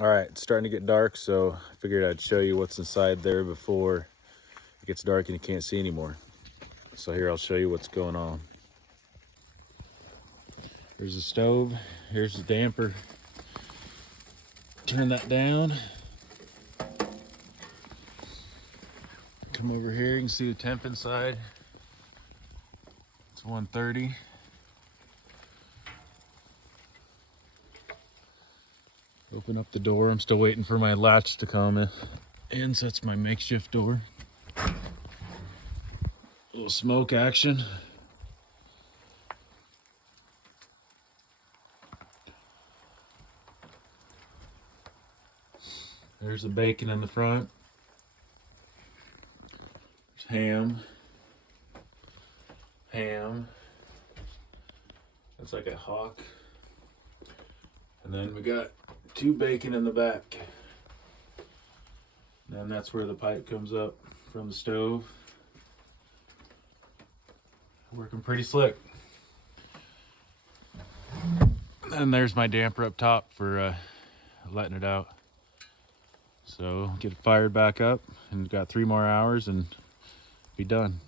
All right, it's starting to get dark, so I figured I'd show you what's inside there before it gets dark and you can't see anymore. So here, I'll show you what's going on. Here's the stove, here's the damper. Turn that down. Come over here, you can see the temp inside. It's 130. Open up the door. I'm still waiting for my latch to come in, so that's my makeshift door. A little smoke action. There's the bacon in the front. There's ham. That's like a hawk. And then we got 2 bacon in the back. And then that's where the pipe comes up from the stove. Working pretty slick. And there's my damper up top for letting it out. So get it fired back up and got 3 more hours and be done.